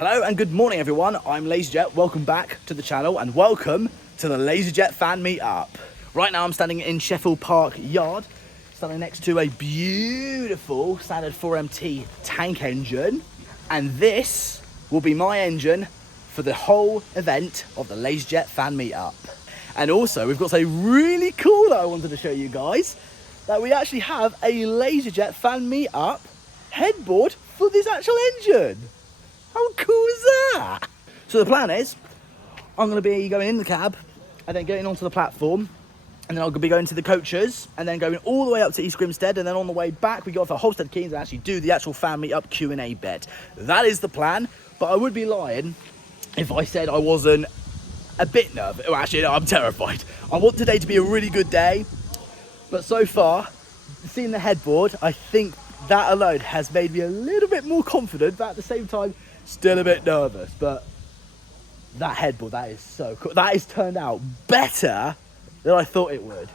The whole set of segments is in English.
Hello and good morning everyone, I'm LaZeR, welcome back to the channel and welcome to the LaZeR fan meetup. Right now I'm standing in Sheffield Park Yard, standing next to a beautiful standard 4MT tank engine, and this will be my engine for the whole event of the LaZeR fan meetup. And also we've got something really cool that I wanted to show you guys, that we actually have a LaZeR fan meetup headboard for this actual engine. How cool is that? So the plan is, I'm going to be going in the cab and then getting onto the platform, and then I'll be going to the coaches and then going all the way up to East Grimstead, and then on the way back we go for Holstead Keynes and actually do the actual fan meetup Q&A bed. That is the plan, but I would be lying if I said I wasn't a bit nervous. Well, actually, no, I'm terrified. I want today to be a really good day, but so far, seeing the headboard, I think that alone has made me a little bit more confident, but at the same time, still a bit nervous. But that headboard, that is so cool. That has turned out better than I thought it would.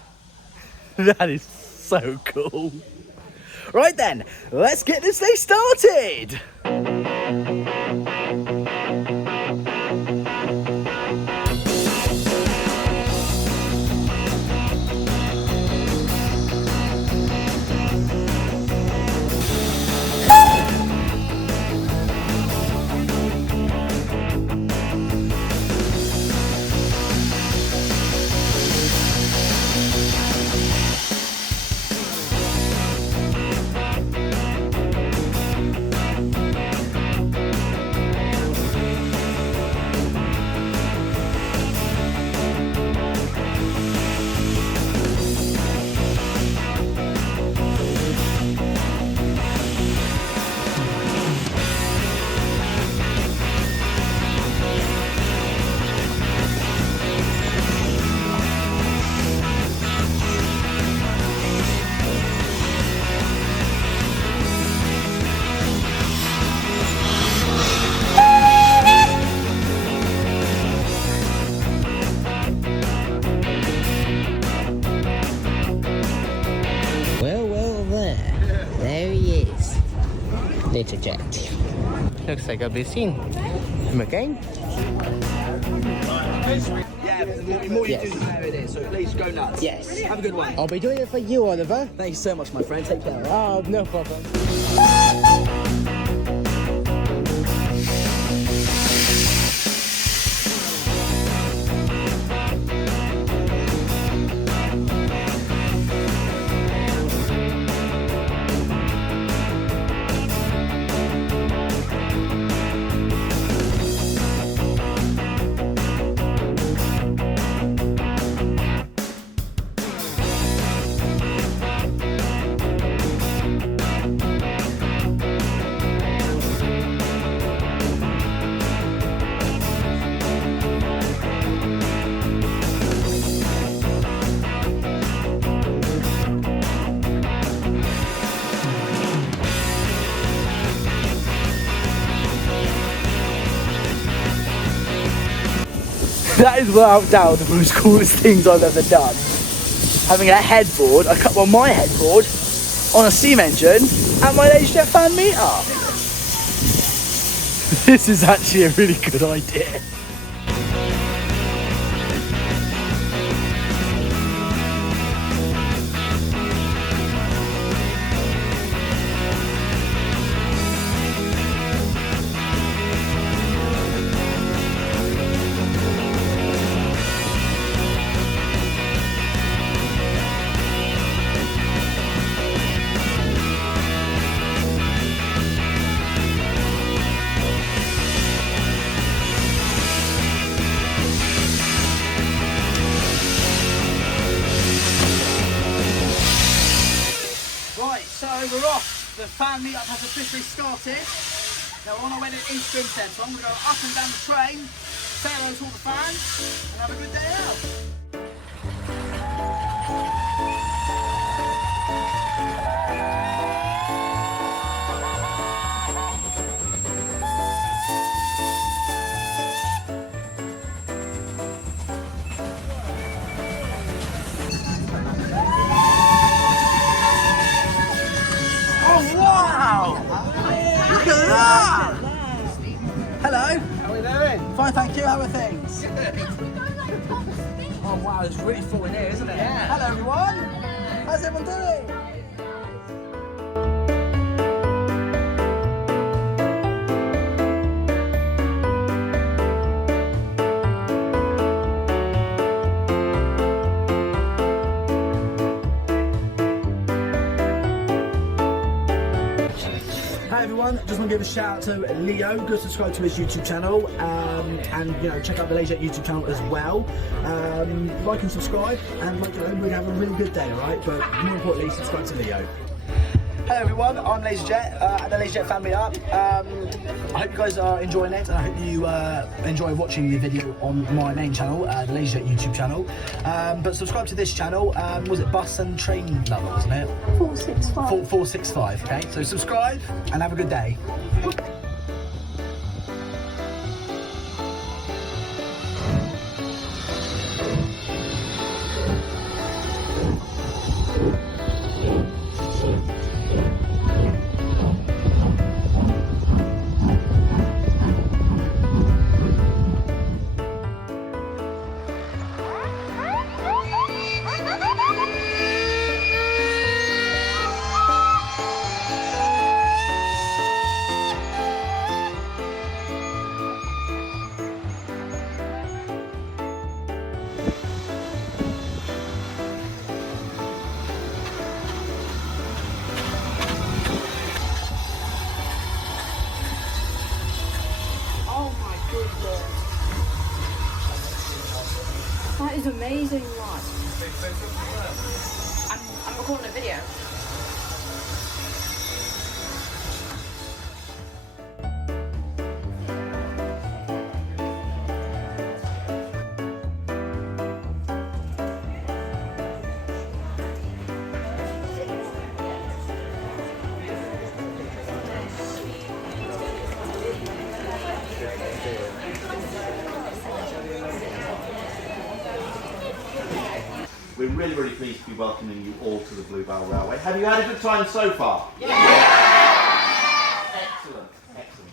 That is so cool. Right then, let's get this day started. There he is. Little jet. Looks like I'll be seeing him again. Yeah, the more you do, the better it is. So please go nuts. Yes. Have a good one. I'll be doing it for you, Oliver. Thank you so much, my friend. Take care. Oh, no problem. That is without doubt the most coolest things I've ever done. Having a headboard, my headboard, on a steam engine at my LaZeR fan meetup. This is actually a really good idea. So we're off. The fan meetup has officially started. Now we're on our way to East Grimstead, so I'm going to go up and down the train, say hello to all the fans, and have a good day out. Oh wow! Look at that! Hello. How are we doing? Fine, thank you. How are things? Oh wow, it's really full in here, isn't it? Yeah. Hello everyone. How's everyone doing? Hi everyone, just want to give a shout out to Leo. Go subscribe to his YouTube channel and check out the LaZeR YouTube channel as well. Like and subscribe, and we're have a really good day, alright? But more importantly, subscribe to Leo. Hello everyone, I'm LaZeR at the LaZeR Fan Meetup. I hope you guys are enjoying it, and I hope you enjoy watching the video on my main channel, the LaZeR YouTube channel. But subscribe to this channel. Was it Bus and Train Lover, wasn't it? 465. 465. Okay, so subscribe and have a good day. That is amazing, right? I'm recording a video. We're really, really pleased to be welcoming you all to the Bluebell Railway. Have you had a good time so far? Yeah! Excellent, excellent.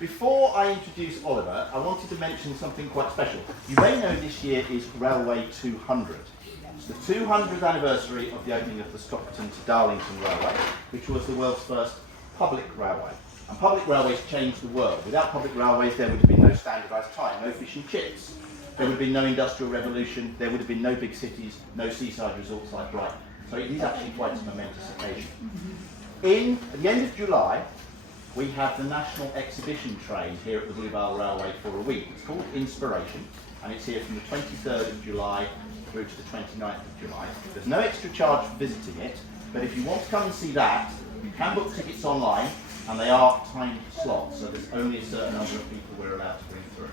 Before I introduce Oliver, I wanted to mention something quite special. You may know this year is Railway 200. It's the 200th anniversary of the opening of the Stockton to Darlington Railway, which was the world's first public railway. And public railways changed the world. Without public railways, there would have been no standardised time, no fish and chips. There would have been no industrial revolution, there would have been no big cities, no seaside resorts like Brighton. So it is actually quite a momentous occasion. At the end of July, we have the National Exhibition Train here at the Bluebell Railway for a week. It's called Inspiration, and it's here from the 23rd of July through to the 29th of July. There's no extra charge for visiting it, but if you want to come and see that, you can book tickets online, and they are timed slots, so there's only a certain number of people we're allowed to bring through.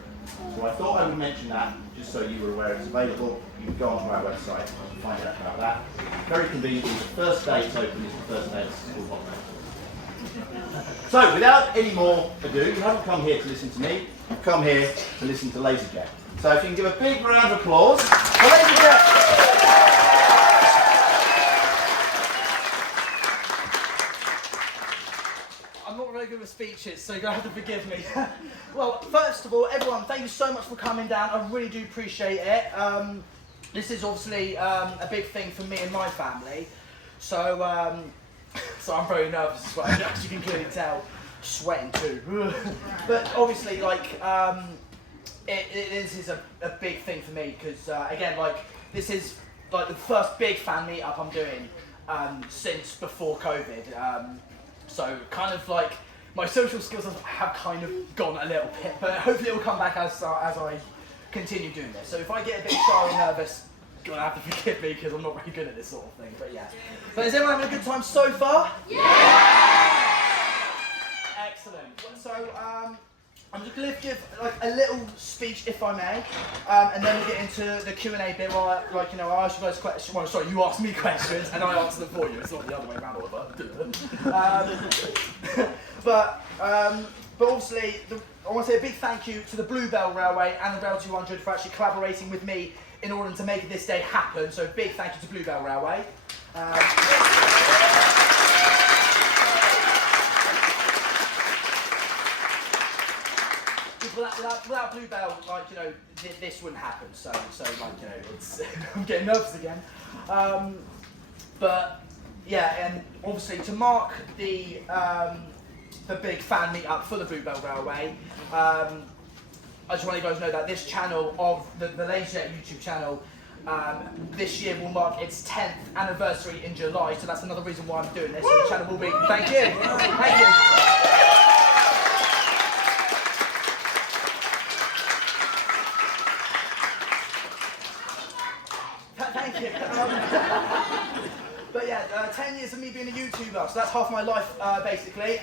So I thought I would mention that, just so you were aware it's available. You can go onto our website and find out about that. Very conveniently, the first day it's open is the first day of the school holiday. So, without any more ado, you haven't come here to listen to me, you've come here to listen to LaZeR. So if you can give a big round of applause for LaZeR. I'm not very good with speeches, so you're going to have to forgive me. Well, first of all, everyone, thank you so much for coming down. I really do appreciate it. This is obviously a big thing for me and my family. So I'm very nervous as well, as you can clearly tell. Sweating too. But obviously, this is a big thing for me, because again, this is the first big fan meetup I'm doing since before COVID. So kind of my social skills have kind of gone a little bit, but hopefully it will come back as I continue doing this. So if I get a bit shy and nervous, you're gonna have to forgive me, because I'm not very good at this sort of thing. But yeah. But is everyone having a good time so far? Yeah! Excellent. So I'm just going to give a little speech, if I may, and then we'll get into the Q&A bit where I ask you guys questions. Well, sorry, you ask me questions and I answer them for you. It's not the other way around, Oliver. But obviously, I want to say a big thank you to the Bluebell Railway and the Rail 200 for actually collaborating with me in order to make this day happen. So big thank you to Bluebell Railway. without Bluebell, like, you know, this wouldn't happen. So like, you know, it's I'm getting nervous again. But yeah, and obviously to mark the big fan meetup for the Bluebell Railway, I just want you guys to know that this channel of the LaZeR YouTube channel this year will mark its 10th anniversary in July. So that's another reason why I'm doing this. So the channel will be. Thank you. Thank you. Thank you. But yeah, 10 years of me being a YouTuber, so that's half my life basically.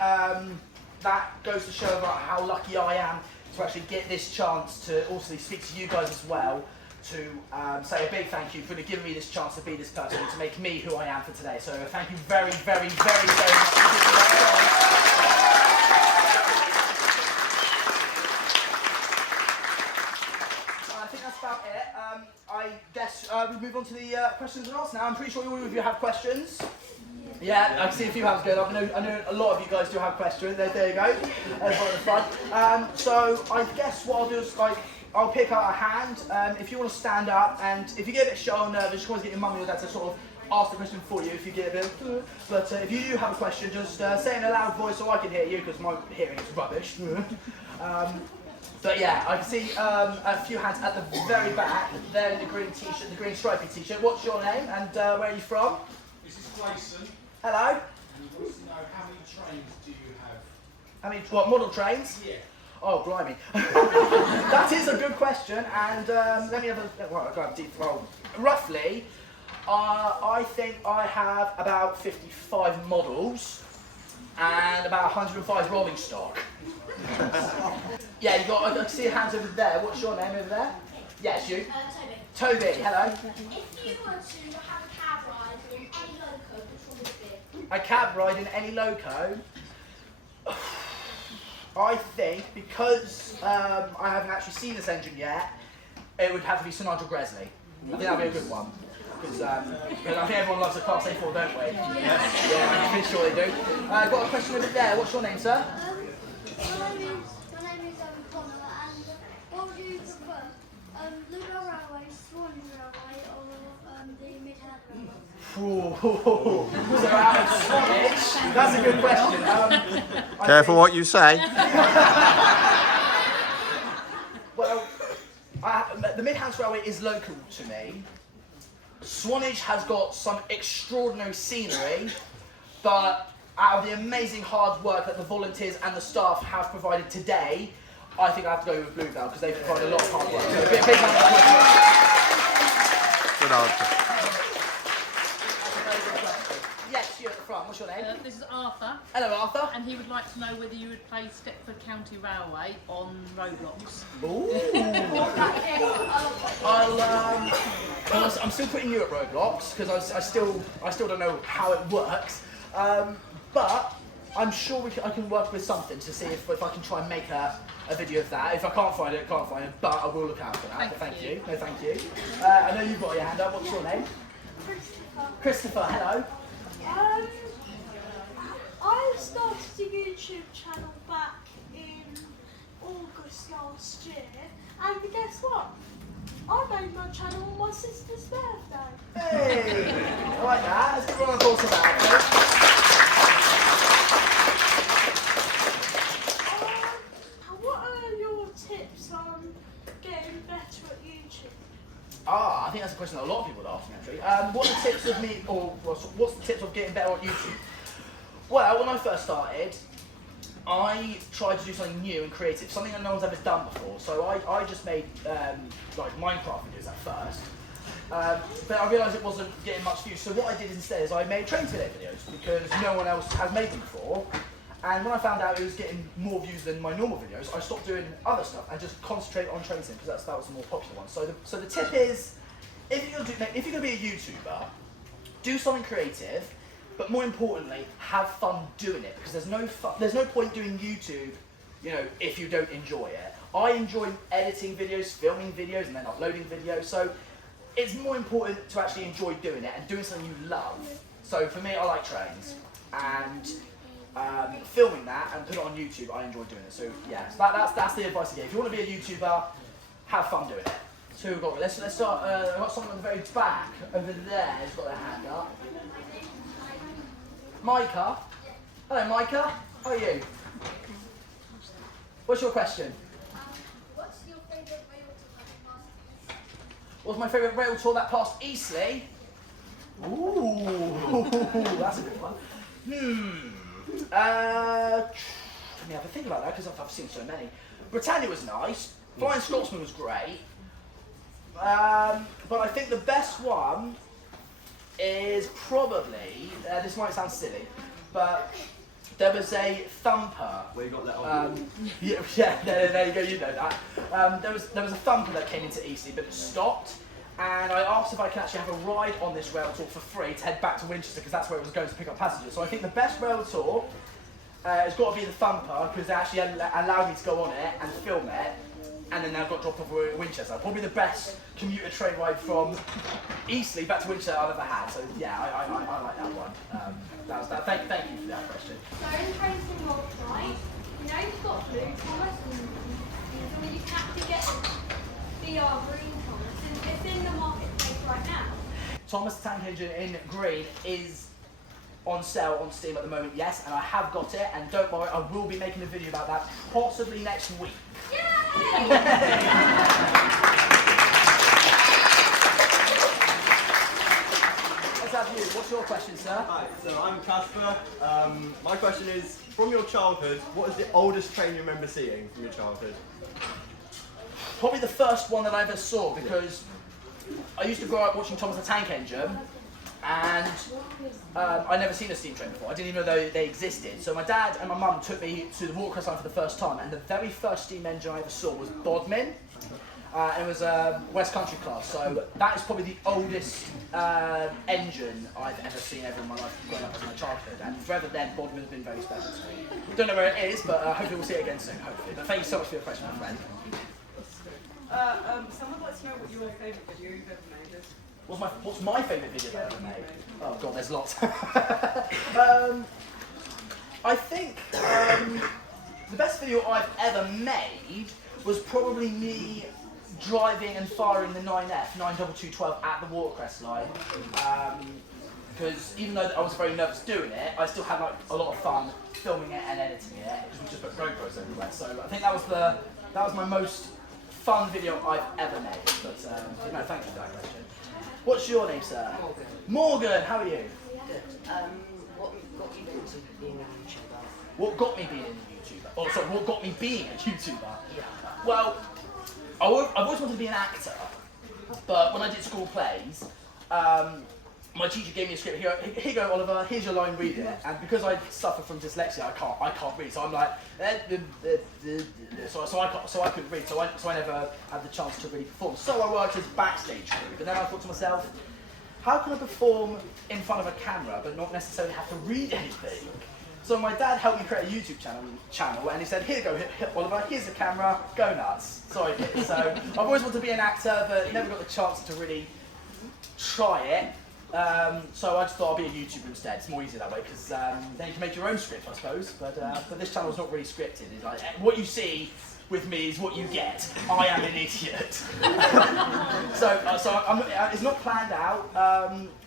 That goes to show about how lucky I am to actually get this chance to also speak to you guys as well, to say a big thank you for giving me this chance to be this person, to make me who I am for today. So thank you very, very, very, very much for giving me that chance. I think that's about it. I guess we move on to the questions and answers now. I'm pretty sure all of you have questions. Yeah, I can see a few hands going up. I know a lot of you guys do have questions. There you go. That's right at the front. So I guess what I'll do is I'll pick out a hand. If you want to stand up, and if you get a bit shy or nervous, just want to get your mummy or dad to sort of ask the question for you. If you get a bit, but if you do have a question, just say it in a loud voice so I can hear you, because my hearing is rubbish. But yeah, I can see a few hands at the very back. There in the green t-shirt, the green stripy t-shirt. What's your name and where are you from? This is Grayson. Hello. And he wants to know how many trains do you have? How many, what, model trains? Yeah. Oh, blimey. That is a good question, and let me have a, well, I'll go deep, well, roughly, I think I have about 55 models and about 105 rolling stock. Yeah, you got, I can see your hands over there. What's your name over there? Yes, you? Toby. Toby, hello. If you were to have a cab ride in any loco, which one would it be? A cab ride in any loco? I think, because I haven't actually seen this engine yet, it would have to be Sir Nigel Gresley. I think that'd be a good one. Because I think everyone loves a Class A4, don't we? Yes. Yeah, I'm pretty sure they do. I've got a question over there. What's your name, sir? My name is Connor, and what would you prefer? Bluebell Railway, Swan Railway, or the Midland Railway? So out of Swanage, that's a good question. Careful what you say. Well, the Midlands Railway is local to me. Swanage has got some extraordinary scenery, but out of the amazing hard work that the volunteers and the staff have provided today, I think I have to go with Bluebell because they've provided a lot of hard work. So a big round of applause. Good answer. Yes, you at the front. What's your name? This is Arthur, Hello, Arthur. and he would like to know whether you would play Stepford County Railway on Roblox. Ooh. I'm still putting you at Roblox because I still don't know how it works. But I'm sure I can work with something to see if I can try and make a video of that. If I can't find it, but I will look out for that. Thank you. No, thank you. I know you've got your hand up. What's your name? Christopher, hello. I started a YouTube channel back in August last year, and guess what? I made my channel on my sister's birthday. Hey, I like that. Let's give one of thoughts about it. What are your tips on getting better at YouTube? I think that's a question that a lot of people would ask me actually. What are the tips of me, or what's the tips of getting better at YouTube? Well, when I first started, I tried to do something new and creative, something that no one's ever done before. So I just made like Minecraft videos at first, but I realised it wasn't getting much views. So what I did instead is I made train simulator videos because no one else has made them before. And when I found out it was getting more views than my normal videos, I stopped doing other stuff and just concentrate on train sim because that was the more popular one. So the tip is, if you're going to be a YouTuber, do something creative. But more importantly, have fun doing it because there's no point doing YouTube, you know, if you don't enjoy it. I enjoy editing videos, filming videos, and then uploading videos. So it's more important to actually enjoy doing it and doing something you love. So for me, I like trains, and filming that and put it on YouTube, I enjoy doing it. So yeah, so that's the advice I give. If you want to be a YouTuber, have fun doing it. So we've got, let's start, I've got someone at the very back over there who's got their hand up. Micah. Hello Micah, how are you? What's your question? What's your favourite rail to past? What's my favourite rail tour that passed Eastleigh? Ooh, that's a good one. Let me have a think about that because I've seen so many. Britannia was nice. Flying Scotsman was great. But I think the best one is probably, this might sound silly, but there was a thumper. Where you got that on? Yeah, there you go, you know that. There was a thumper that came into Eastleigh, but it stopped. And I asked if I can actually have a ride on this rail tour for free to head back to Winchester because that's where it was going to pick up passengers. So I think the best rail tour has got to be the thumper because they actually allowed me to go on it and film it. And then now got dropped off at Winchester. Probably the best commuter train ride from Eastleigh back to Winchester I've ever had. So yeah, I like that one. Thank you for that question. So in trains and road, right? You know you've got blue Thomas and you can actually get the green Thomas and it's in the marketplace right now. Thomas the Tank Engine in green is on sale on Steam at the moment, yes, and I have got it, and don't worry, I will be making a video about that possibly next week. Yay! Let's have you. What's your question, sir? Hi, so I'm Casper. My question is, from your childhood, what is the oldest train you remember seeing from your childhood? Probably the first one that I ever saw because I used to grow up watching Thomas the Tank Engine and I'd never seen a steam train before. I didn't even know they existed. So my dad and my mum took me to the Watercress line for the first time and the very first steam engine I ever saw was Bodmin. And it was a West Country class, so that is probably the oldest engine I've ever seen ever in my life, growing up as my childhood. And forever then, Bodmin has been very special to me. Don't know where it is, but hopefully we'll see it again soon, hopefully. But thank you so much for your question, my friend. Someone wants to know what your favourite video you've ever made is. What's my favourite video that I've ever made? Oh god, there's lots. I think the best video I've ever made was probably me driving and firing the 9F, 92212 at the Watercress line. Because even though I was very nervous doing it, I still had like a lot of fun filming it and editing it because we just put GoPros everywhere. So I think that was my most fun video I've ever made. But no, thank you for that question. What's your name, sir? Morgan. Morgan, how are you? Good. What got you into being a YouTuber? What got me being a YouTuber? Oh, sorry, what got me being a YouTuber? Yeah. Well, I've always wanted to be an actor, but when I did school plays, my teacher gave me a script. Here you go, Oliver. Here's your line. Read it. And because I suffer from dyslexia, I can't read. So I'm like, so I couldn't read. So I never had the chance to really perform. So I worked as backstage crew. But then I thought to myself, how can I perform in front of a camera but not necessarily have to read anything? So my dad helped me create a YouTube channel, and he said, here you go, Oliver, here's the camera, go nuts. So I did. So I've always wanted to be an actor, but never got the chance to really try it. So I just thought I'll be a YouTuber instead. It's more easy that way, because then you can make your own script, I suppose. But this channel's not really scripted. It's like, what you see with me is what you get. I am an idiot. so it's not planned out.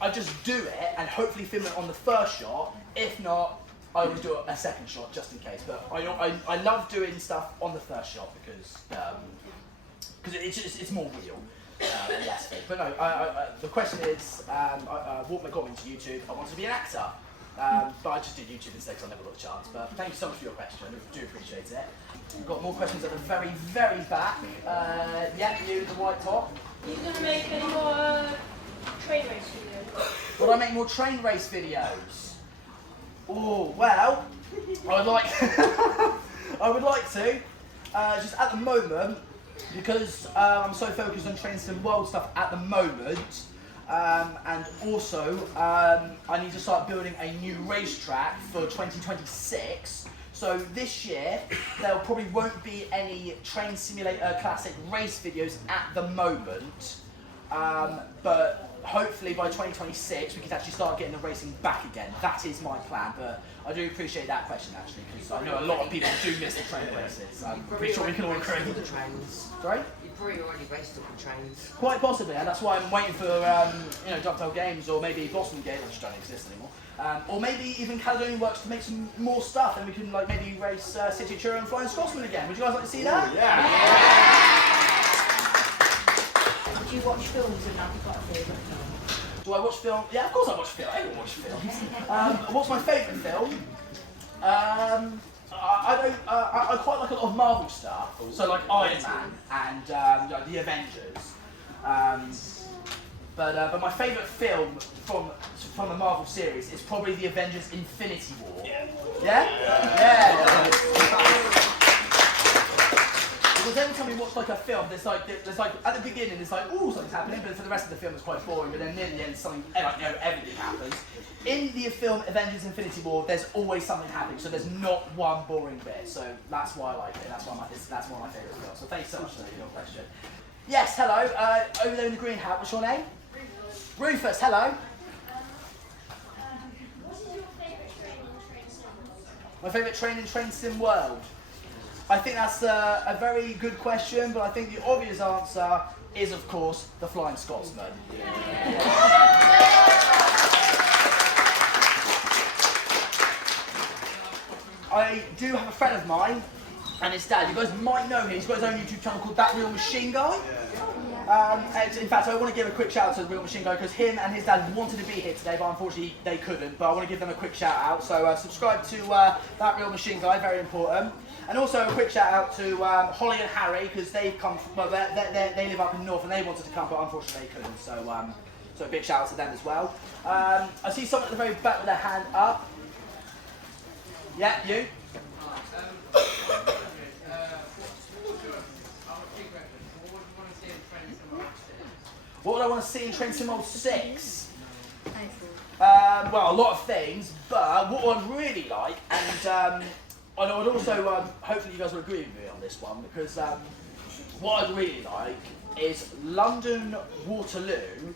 I just do it, and hopefully film it on the first shot. If not, I always do a second shot just in case, but I love doing stuff on the first shot because it's more real and less fake. But no, the question is, what got me into YouTube? I wanted to be an actor, but I just did YouTube instead because I never got a chance. But thank you so much for your question. I do appreciate it. We've got more questions at the very, very back. Yeah, you, the white top. Are you going to make any more train race videos? Would I make more train race videos? Oh, well, I would like to. Just at the moment, because I'm so focused on Train Sim World stuff at the moment, and also I need to start building a new racetrack for 2026. So this year, there probably won't be any Train Simulator Classic race videos at the moment, but hopefully by 2026 we could actually start getting the racing back again. That is my plan, but I do appreciate that question actually, because I know a lot of people do miss the train races. I'm pretty sure we can all agree. The trains. Sorry? You've probably already raced all the trains. Quite possibly, and that's why I'm waiting for Dovetail Games or maybe Boston Games, which don't exist anymore, or maybe even Caledonian Works to make some more stuff, and we can like maybe race City Churro and Flying Scotsman again. Would you guys like to see that? Do you watch films and have you got a favourite film? Do I watch film? Yeah, of course I watch film. Everyone watches films. What's my favourite film? I quite like a lot of Marvel stuff. So like Iron Man and the Avengers. But my favourite film from the Marvel series is probably the Avengers Infinity War. Yeah? Because every time you watch like a film, there's like at the beginning it's like, ooh, something's happening, but for the rest of the film it's quite boring. But then near the end, everything happens. In the film Avengers Infinity War, there's always something happening, so there's not one boring bit. So that's why I like it. That's one of my favourite films. So thanks so much for your question. Yes, hello. Over there in the green hat, what's your name? Rufus, hello. What is your favourite train in train sim? My favourite train in train sim world? I think that's a very good question, but I think the obvious answer is, of course, the Flying Scotsman. I do have a friend of mine and his dad. You guys might know him. He's got his own YouTube channel called That Real Machine Guy. In fact, I want to give a quick shout out to the Real Machine Guy because him and his dad wanted to be here today, but unfortunately they couldn't. But I want to give them a quick shout out. So subscribe to That Real Machine Guy, very important. And also a quick shout out to Holly and Harry because they've come. Well, they live up in North and they wanted to come, but unfortunately they couldn't. So a big shout out to them as well. I see someone at the very back with their hand up. Yeah, you. What would I want to see in Train Sim World 6? Well, a lot of things, but what I'd really like, and I would also, hopefully you guys will agree with me on this one, because what I'd really like is London Waterloo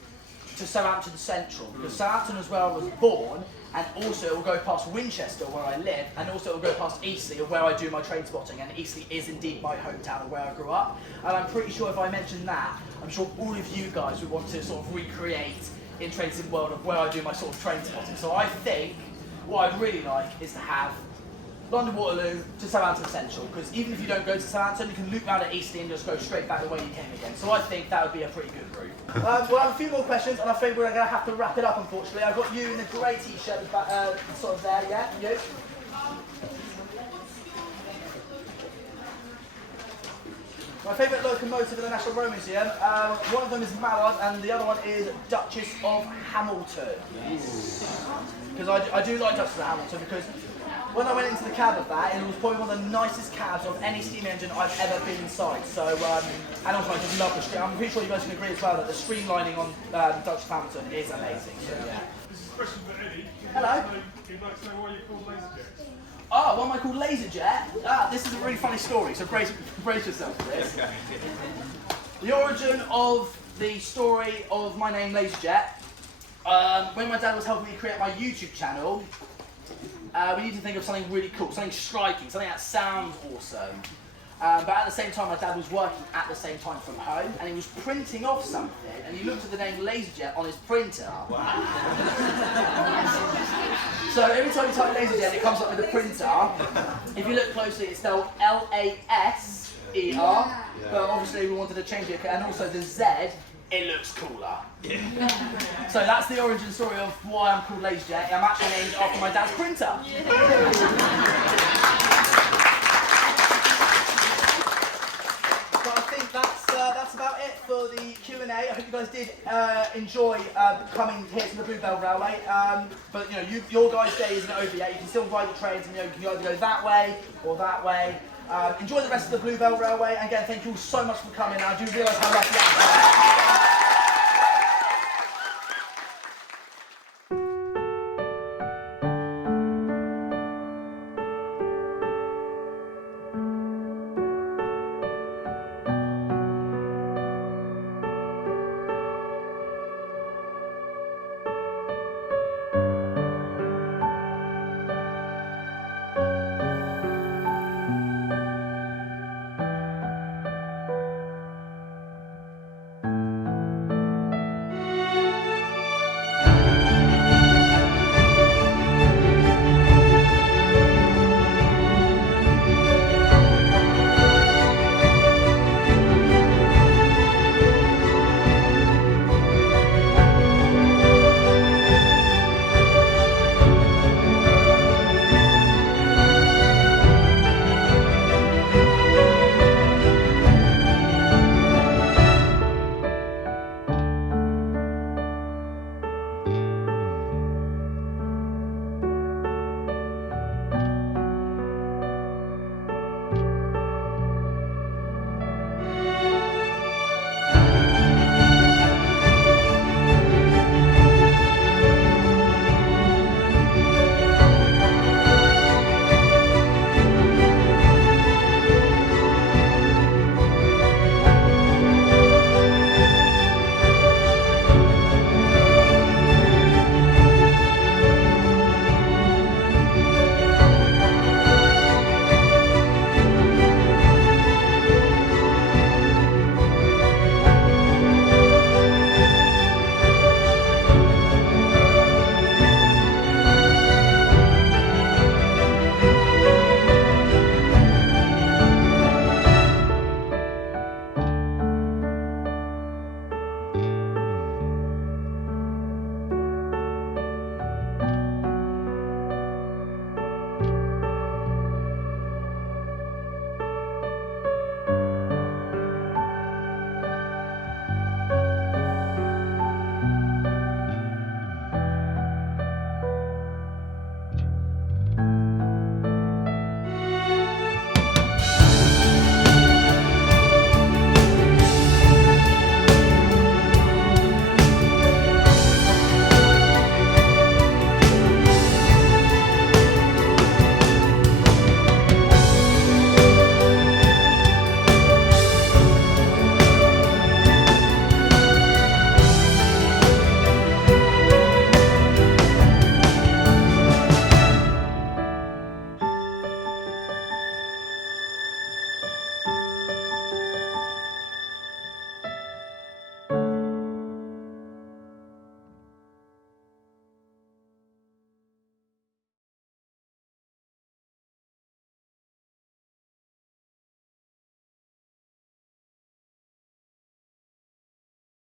to Southampton Central, because Southampton is where I was born, and also it will go past Winchester where I live, and also it will go past Eastleigh where I do my train spotting, and Eastleigh is indeed my hometown of where I grew up. And I'm pretty sure if I mentioned that, I'm sure all of you guys would want to sort of recreate in Train Sim World of where I do my sort of train spotting. So I think what I'd really like is to have London Waterloo to Southampton Central, because even if you don't go to Southampton, you can loop round at Eastleigh and just go straight back the way you came again. So I think that would be a pretty good route. We'll have a few more questions, and I think we're going to have to wrap it up, unfortunately. I've got you in the grey t-shirt, sort of there, yeah? You? My favourite locomotive in the National Rail Museum, one of them is Mallard and the other one is Duchess of Hamilton. Because I do like Duchess of Hamilton because when I went into the cab of that, it was probably one of the nicest cabs of any steam engine I've ever been inside. So, and also I just love the stream. I'm pretty sure you guys can agree as well that the streamlining on Duchess of Hamilton is amazing. So, yeah. This is a question for Eddie. Hello. You'd like to know why you're called LaZeR? Oh, why am I called LaZeR? This is a really funny story, so brace yourself for this. The origin of the story of my name, LaZeR, when my dad was helping me create my YouTube channel, we need to think of something really cool, something striking, something that sounds awesome. But at the same time, my dad was working at the same time from home, and he was printing off something, and he looked at the name LaZeR on his printer. So every time you type LaZeR, it comes up with the printer. If you look closely, it's spelled LaSER, but obviously we wanted to change it, and also the Z, it looks cooler. So that's the origin story of why I'm called LaZeR. I'm actually named after my dad's printer. That's about it for the Q&A. I hope you guys did enjoy coming here to the Bluebell Railway. But you know, your guys' day isn't over yet. You can still ride the trains, and you can either go that way or that way. Enjoy the rest of the Bluebell Railway. And again, thank you all so much for coming. I do realise how lucky I am.